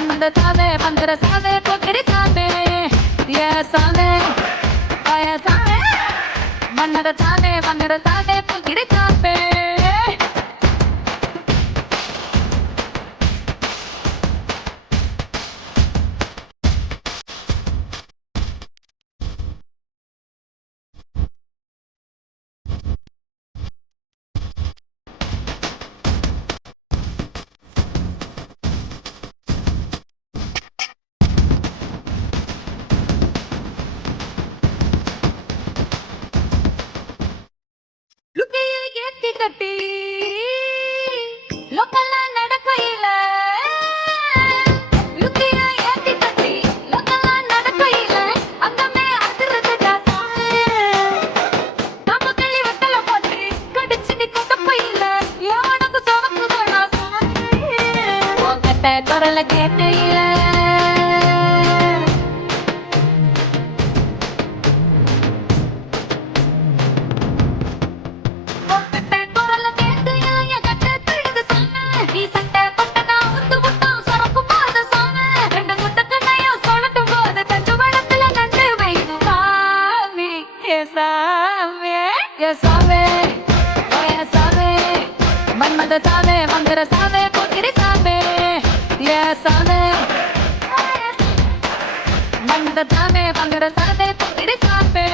மன்மத சாவே மந்திர சாவே போக்கிரி சாவே ஏ சாவே ஆய சாவே மன்மத சாவே மந்திர சாவே போக்கிரி சாவே லுக்கையை ஏத்தி கட்டி லோக்கல்ல நடக்கையில லுக்கையை ஏத்தி கட்டி லோக்கல்ல நடக்கையில அங்கமே அதிர்றதுடா சாமி நம்ம கிளி வெத்தல போட்டு கடிச்சு நீ கொட்டப்பையில எவனுக்கு சவக்குதடா சாமி உங்கட்ட குரல கேட்டையில மன்மத சாவே மந்திர சாவே போக்கிரி சாவே ஏ சாவே மன்மத சாவே மந்திர சாவே போக்கிரி சாவே